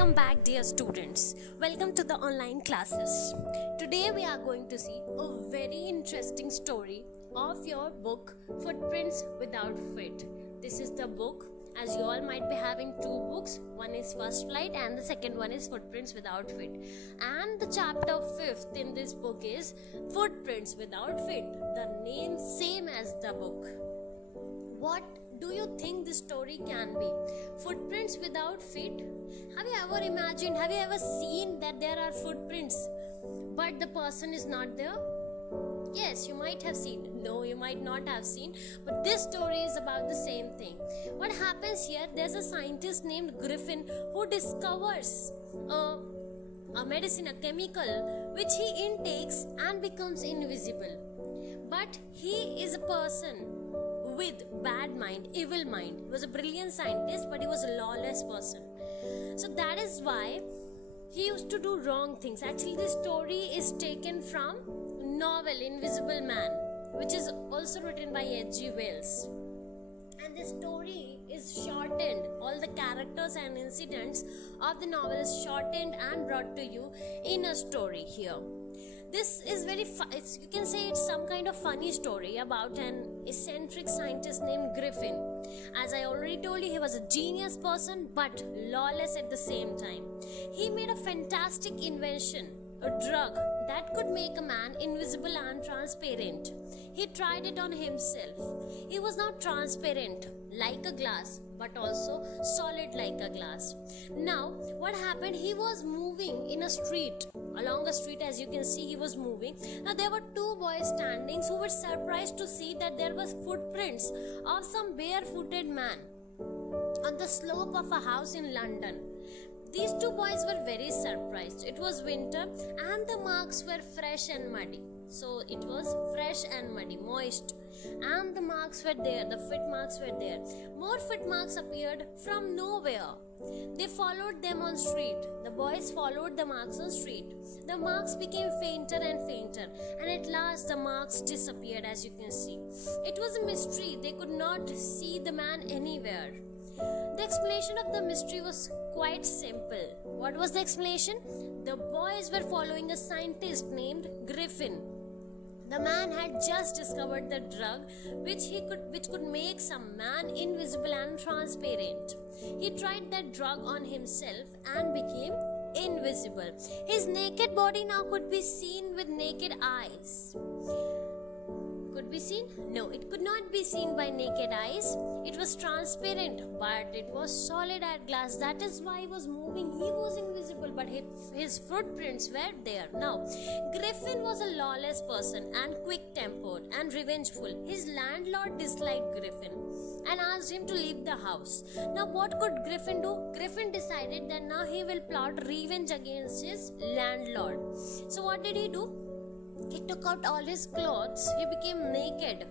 Welcome back, dear students. Welcome to the online classes. Today we are going to see a very interesting story of your book Footprints Without Feet. This is the book, as you all might be having two books. One is First Flight and the second one is Footprints Without Feet. And the chapter 5th in this book is Footprints Without Feet. The name same as the book. What do you think this story can be? Footprints without feet? Have you ever imagined, have you ever seen that there are footprints but the person is not there? Yes, you might have seen. No, you might not have seen. But this story is about the same thing. What happens here, there's a scientist named Griffin who discovers a medicine, a chemical, which he intakes and becomes invisible. But he is a person with bad mind, evil mind. He was a brilliant scientist, but he was a lawless person. So that is why he used to do wrong things. Actually, this story is taken from novel Invisible Man, which is also written by H.G. Wells. And this story is shortened. All the characters and incidents of the novel is shortened and brought to you in a story here. This is very you can say it's some kind of funny story about an eccentric scientist named Griffin. As I already told you, he was a genius person but lawless at the same time. He made a fantastic invention, a drug that could make a man invisible and transparent. He tried it on himself. He was not transparent like a glass, but also solid like a glass. Now, what happened? He was moving in a street. Along a street, as you can see, he was moving. Now, there were two boys standing who were surprised to see that there was footprints of some barefooted man on the slope of a house in London. These two boys were very surprised. It was winter and the marks were fresh and muddy. So it was fresh and muddy, moist. And the marks were there, the foot marks were there. More foot marks appeared from nowhere. They followed them on street. The boys followed the marks on street. The marks became fainter and fainter, and at last the marks disappeared, as you can see. It was a mystery. They could not see the man anywhere. The explanation of the mystery was quite simple. What was the explanation? The boys were following a scientist named Griffin. The man had just discovered the drug which could make some man invisible and transparent. He tried that drug on himself and became invisible. His naked body now could be seen with naked eyes. Could be seen? No, it could not be seen by naked eyes. It was transparent, but it was solid as glass. That is why he was moving. He was invisible, but his footprints were there. Now, Griffin was a lawless person and quick-tempered and revengeful. His landlord disliked Griffin and asked him to leave the house. Now, what could Griffin do? Griffin decided that now he will plot revenge against his landlord. So, what did he do? He took out all his clothes, he became naked,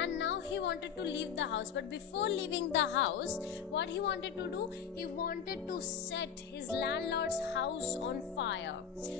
and now he wanted to leave the house. But before leaving the house, what he wanted to do? He wanted to set his landlord's house on fire.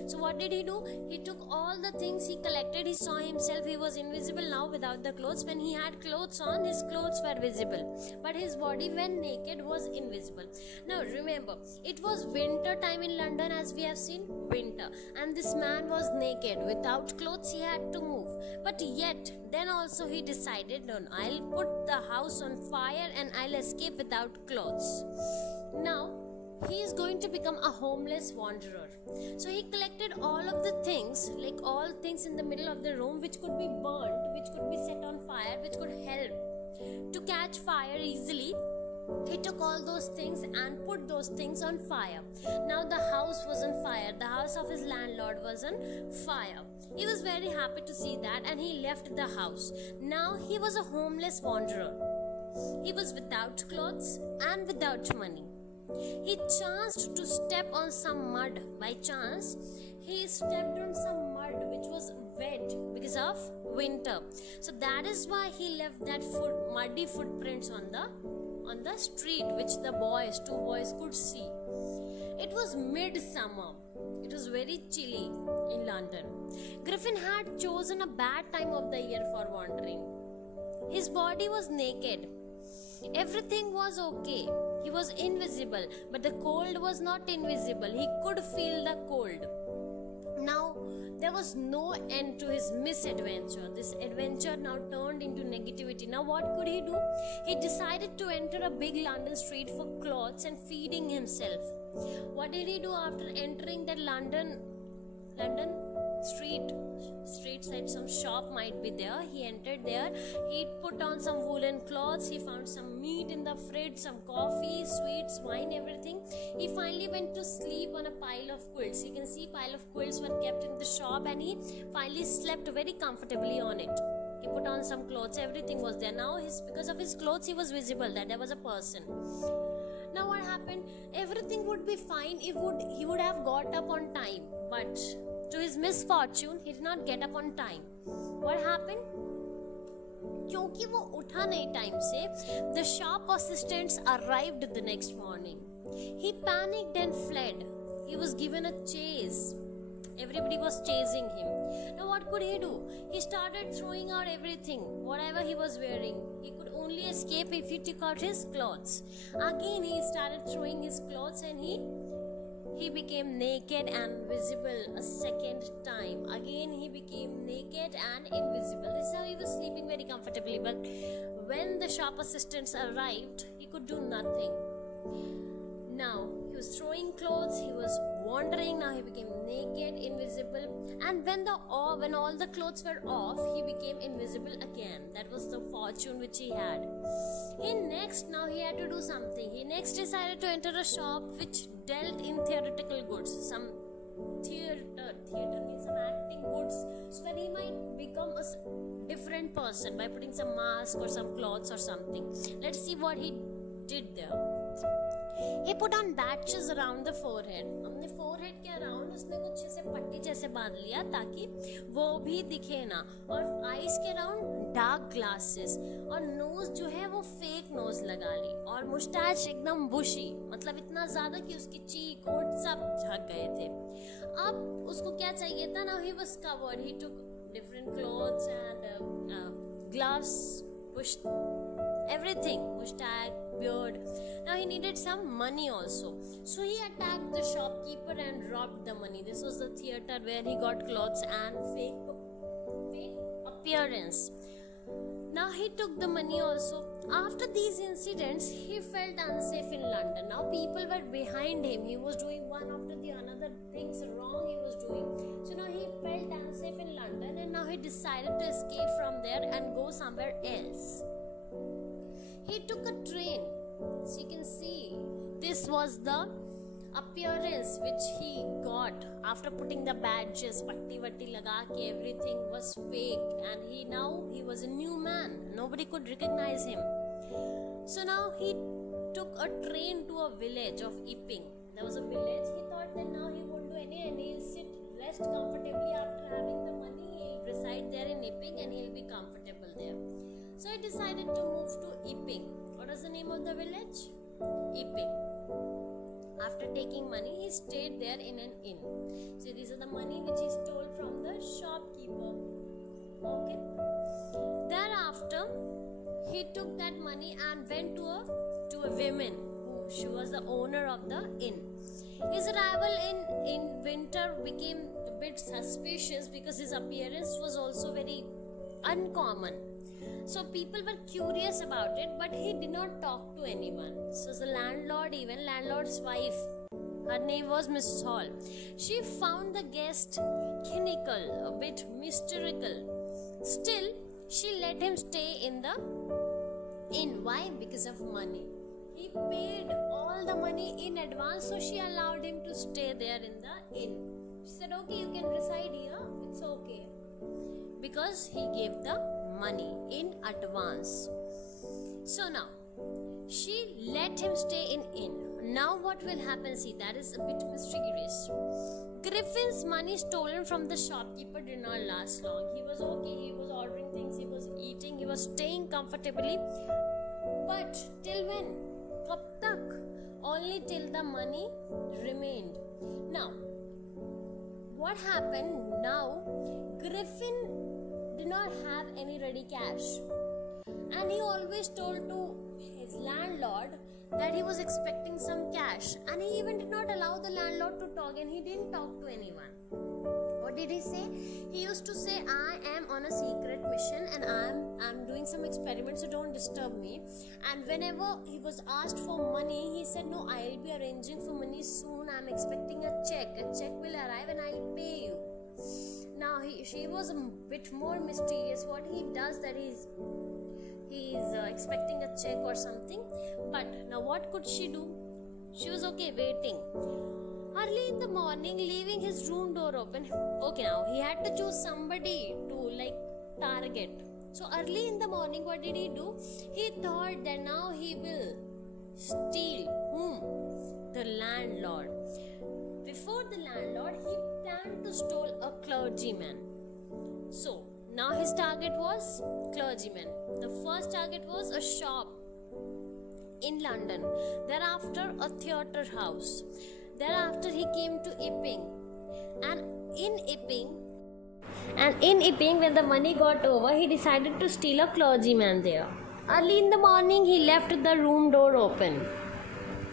So what did he do? He took all the things he collected. He saw himself, he was invisible now without the clothes. When he had clothes on, his clothes were visible, but his body when naked was invisible. Now remember, it was winter time in London, as we have seen, winter, and this man was naked without clothes. He had to move, but yet then also he decided, no, I'll put the house on fire and I'll escape without clothes. Now he is going to become a homeless wanderer. So he collected all of the things, like all things in the middle of the room which could be burnt, which could be set on fire, which could help to catch fire easily. He took all those things and put those things on fire. Now the house was on fire. The house of his landlord was on fire. He was very happy to see that, and he left the house. Now he was a homeless wanderer. He was without clothes and without money. He chanced to step on some mud. By chance, he stepped on some mud which was wet because of winter. So that is why he left that muddy footprints on the street, which the two boys could see. It was midsummer. It was very chilly in London. Griffin had chosen a bad time of the year for wandering. His body was naked. Everything was okay. He was invisible, but the cold was not invisible. He could feel the cold. Now, there was no end to his misadventure. This adventure now turned into negativity. Now, what could he do? He decided to enter a big London street for clothes and feeding himself. What did he do after entering that London street side? Some shop might be there. He entered there. He put on some woolen clothes. He found some meat in the fridge, some coffee, sweets, wine, everything. He finally went to sleep on a pile of quilts. You can see pile of quilts were kept in the shop, and he finally slept very comfortably on it. He put on some clothes. Everything was there. Now, because of his clothes, he was visible that there was a person. Now, what happened? Everything would be fine. He would have got up on time, but to his misfortune, he did not get up on time. What happened? क्योंकि वो उठा नहीं time से, the shop assistants arrived the next morning. He panicked and fled. He was given a chase. Everybody was chasing him. Now what could he do? He started throwing out everything, whatever he was wearing. He could only escape if he took out his clothes. Again he started throwing his clothes, and he became naked and visible a second time. Again he became naked and invisible. This is how he was sleeping very comfortably, but when the shop assistants arrived, he could do nothing. Now he was throwing clothes, he was wandering. Now he became naked, invisible, and when all the clothes were off, he became invisible again. That was the fortune which he had. He had to do something. He next decided to enter a shop which dealt in theatrical goods, some theater means some acting goods, so that he might become a different person by putting some mask or some clothes or something. Let's see what he did there. He put on badges around the forehead. अपने forehead के around उसने कुछ ऐसे पट्टी जैसे बांध लिया ताकि वो भी दिखे ना, और eyes के around dark glasses, और nose जो है वो fake nose लगा ली, और mustache एकदम bushy, मतलब इतना ज़्यादा कि उसकी cheek होठ सब झक गए थे. अब उसको क्या चाहिए था? Now he was covered. He took different clothes and gloves, pushed everything, mustache, beard. Now he needed some money also, so he attacked the shopkeeper and robbed the money. This was the theater where he got clothes and fake appearance. Now he took the money also. After these incidents, he felt unsafe in London. Now people were behind him. He was doing one after the another things wrong he was doing. So now he felt unsafe in London, and now he decided to escape from there and go somewhere else. He took a train. So you can see this was the appearance which he got after putting the badges, patti vatti laga ke, everything was fake, and he was a new man. Nobody could recognize him. So now he took a train to a village of Epping. There was a village. He thought that now he won't do any, and he'll rest comfortably after having the money. He'll reside there in Epping and he'll be comfortable there. So he decided to move to Epping. What was the name of the village? Epping. After taking money, he stayed there in an inn. So these are the money which he stole from the shopkeeper. Okay. Thereafter, he took that money and went to a woman she was the owner of the inn. His arrival in winter became a bit suspicious because his appearance was also very uncommon. So people were curious about it, but he did not talk to anyone. So the landlord's wife, her name was Mrs. Hall. She found the guest cynical, a bit mystical. Still, she let him stay in the inn. Why? Because of money. He paid all the money in advance, so she allowed him to stay there in the inn. She said, okay, you can reside here, it's okay. Because he gave the money in advance. So now, she let him stay in inn. Now what will happen? See, that is a bit mysterious. Griffin's money stolen from the shopkeeper did not last long. He was okay, he was ordering things, he was eating, he was staying comfortably. But till when? Kab tak? Only till the money remained. Now, what happened now? Griffin did not have any ready cash, and he always told to his landlord that he was expecting some cash, and he even did not allow the landlord to talk, and he didn't talk to anyone. What did he say? He used to say, I am on a secret mission and I'm doing some experiments, so don't disturb me. And whenever he was asked for money, he said, no, I'll be arranging for money soon. I'm expecting a check will arrive and I'll pay you. Now she was a bit more mysterious. What he does, that he's expecting a check or something. But now what could she do? She was okay waiting. Early in the morning, leaving his room door open. Okay, now he had to choose somebody to target. So early in the morning, what did he do? He thought that now he will steal whom? The landlord. Before the landlord, he planned to steal a clergyman. So now his target was clergyman. The first target was a shop in London. Thereafter, a theatre house. Thereafter, he came to Epping. And in Epping, when the money got over, he decided to steal a clergyman there. Early in the morning, he left the room door open.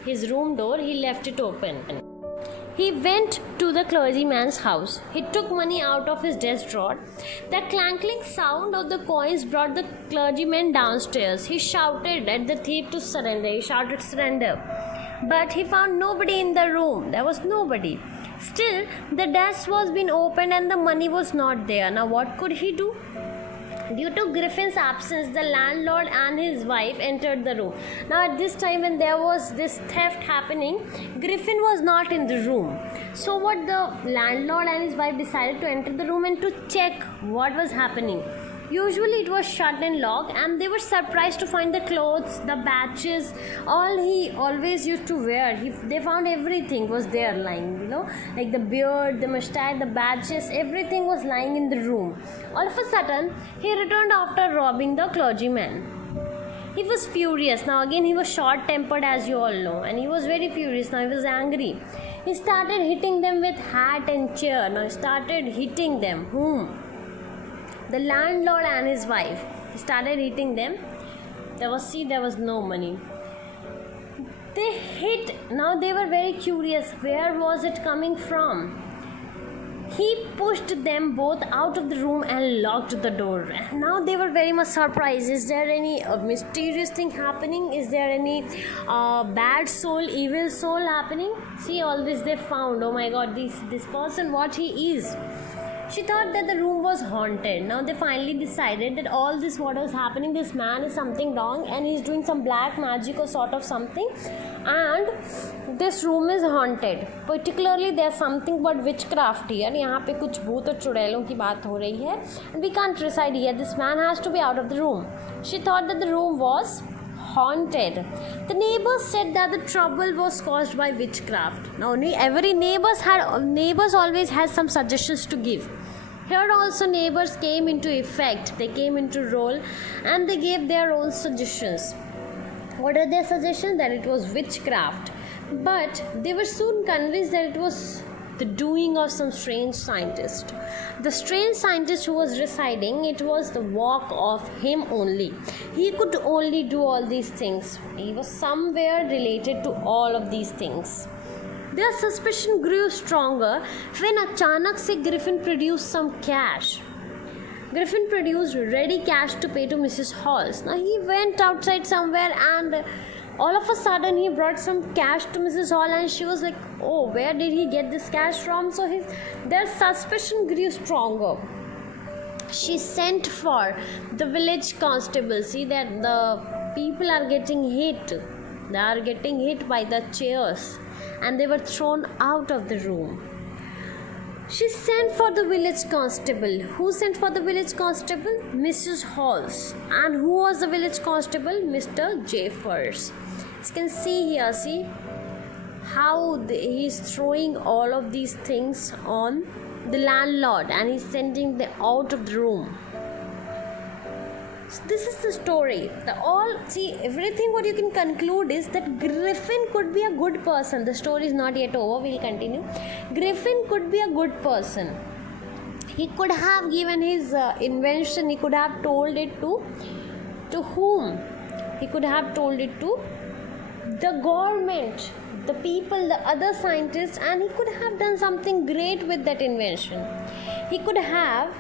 His room door, he left it open. He went to the clergyman's house. He took money out of his desk drawer. The clanking sound of the coins brought the clergyman downstairs. He shouted at the thief to surrender. He shouted, surrender. But he found nobody in the room. There was nobody. Still, the desk was being opened and the money was not there. Now what could he do? Due to Griffin's absence, the landlord and his wife entered the room. Now at this time when there was this theft happening, Griffin was not in the room. So what the landlord and his wife decided to enter the room and to check what was happening. Usually it was shut and locked, and they were surprised to find the clothes, the badges, all he always used to wear. They found everything was there lying, like the beard, the mustache, the badges, everything was lying in the room. All of a sudden, he returned after robbing the clergyman. He was furious. Now again he was short-tempered, as you all know, and he was very furious. Now he was angry. He started hitting them with hat and chair. Now he started hitting them. Whom? The landlord and his wife. He started hitting them. There was no money. They hit. Now they were very curious. Where was it coming from? He pushed them both out of the room and locked the door. Now they were very much surprised. Is there any mysterious thing happening? Is there any bad soul, evil soul happening? See, all this they found. Oh my God, this person, what he is. She thought that the room was haunted. Now they finally decided that all this what was happening, this man is something wrong and he's doing some black magic or sort of something, and this room is haunted. Particularly there's something about witchcraft here. यहाँ पे कुछ भूत और चुड़ैलों की बात हो रही है, and we can't reside here. This man has to be out of the room. She thought that the room was haunted. The neighbors said that the trouble was caused by witchcraft. Now every neighbors always has some suggestions to give. Here also neighbors came into effect. They came into role and they gave their own suggestions. What are their suggestions? That it was witchcraft. But they were soon convinced that it was the doing of some strange scientist. The strange scientist who was residing, it was the work of him only. He could only do all these things. He was somewhere related to all of these things. Their suspicion grew stronger when achanak se Griffin produced some cash. Griffin produced ready cash to pay to Mrs. Halls. Now he went outside somewhere and all of a sudden he brought some cash to Mrs. Hall, and she was like, oh, where did he get this cash from? So their suspicion grew stronger. She sent for the village constable. See that the people are getting hit. They are getting hit by the chairs and they were thrown out of the room. She sent for the village constable. Who sent for the village constable? Mrs. Halls. And who was the village constable? Mr. Jeffers. You can see here, see how he is throwing all of these things on the landlord and he's sending them out of the room. So this is the story. Everything what you can conclude is that Griffin could be a good person. The story is not yet over. We'll continue. Griffin could be a good person. He could have given his invention. He could have told it to whom? He could have told it to the government, the people, the other scientists, and he could have done something great with that invention. He could have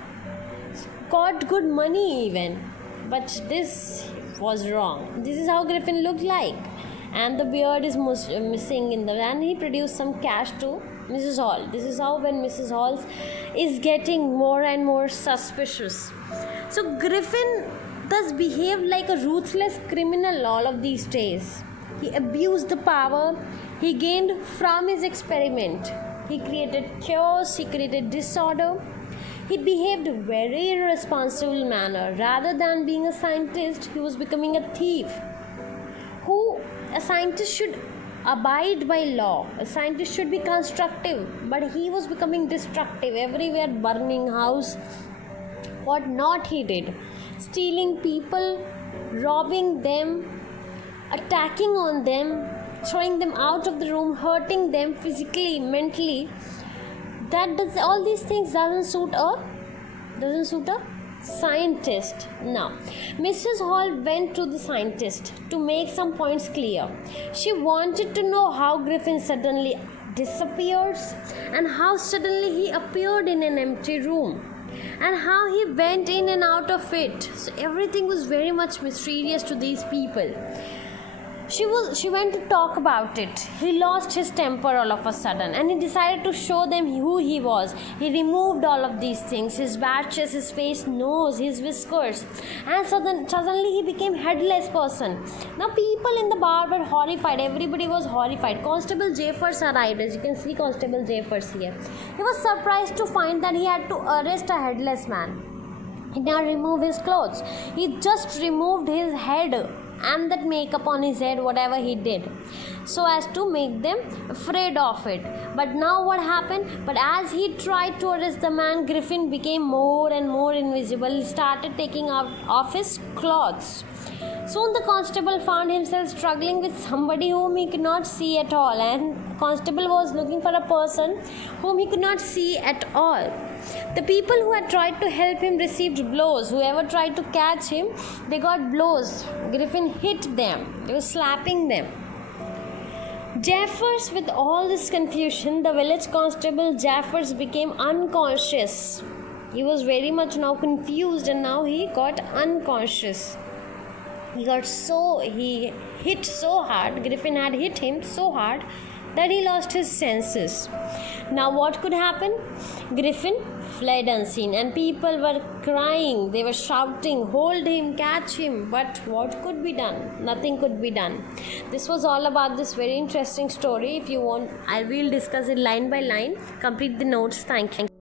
got good money even, but this was wrong. This is how Griffin looked like, and the beard is missing in the, and he produced some cash to Mrs. Hall. This is how when Mrs. Hall is getting more and more suspicious. So Griffin thus behaved like a ruthless criminal all of these days. He abused the power he gained from his experiment. He created chaos, he created disorder. He behaved very irresponsible manner. Rather than being a scientist, he was becoming a thief. A scientist should abide by law. A scientist should be constructive, but he was becoming destructive. Everywhere burning house, what not he did. Stealing people, robbing them, attacking on them, throwing them out of the room, hurting them physically, mentally. All these things doesn't suit a scientist. Now, Mrs. Hall went to the scientist to make some points clear. She wanted to know how Griffin suddenly disappears and how suddenly he appeared in an empty room and how he went in and out of it. So everything was very much mysterious to these people. She went to talk about it. He lost his temper all of a sudden and he decided to show them who he was. He removed all of these things, his badges, his face, nose, his whiskers, and suddenly he became headless person. Now people in the bar were horrified. Everybody was horrified. Constable Jeffers arrived. As you can see, Constable Jeffers here. He was surprised to find that he had to arrest a headless man. He now removed his clothes. He just removed his head and that makeup on his head, whatever he did, so as to make them afraid of it. But now what happened? But as he tried to arrest the man, Griffin became more and more invisible. He started taking off his clothes. Soon the constable found himself struggling with somebody whom he could not see at all, and constable was looking for a person whom he could not see at all. The people who had tried to help him received blows. Whoever tried to catch him, they got blows. Griffin hit them. He was slapping them. Jeffers, with all this confusion, the village constable Jeffers became unconscious. He was very much now confused and now he got unconscious. He hit so hard, Griffin had hit him so hard that he lost his senses. Now what could happen? Griffin fled unseen and people were crying, they were shouting, hold him, catch him. But what could be done? Nothing could be done. This was all about this very interesting story. If you want, I will discuss it line by line. Complete the notes. Thank you.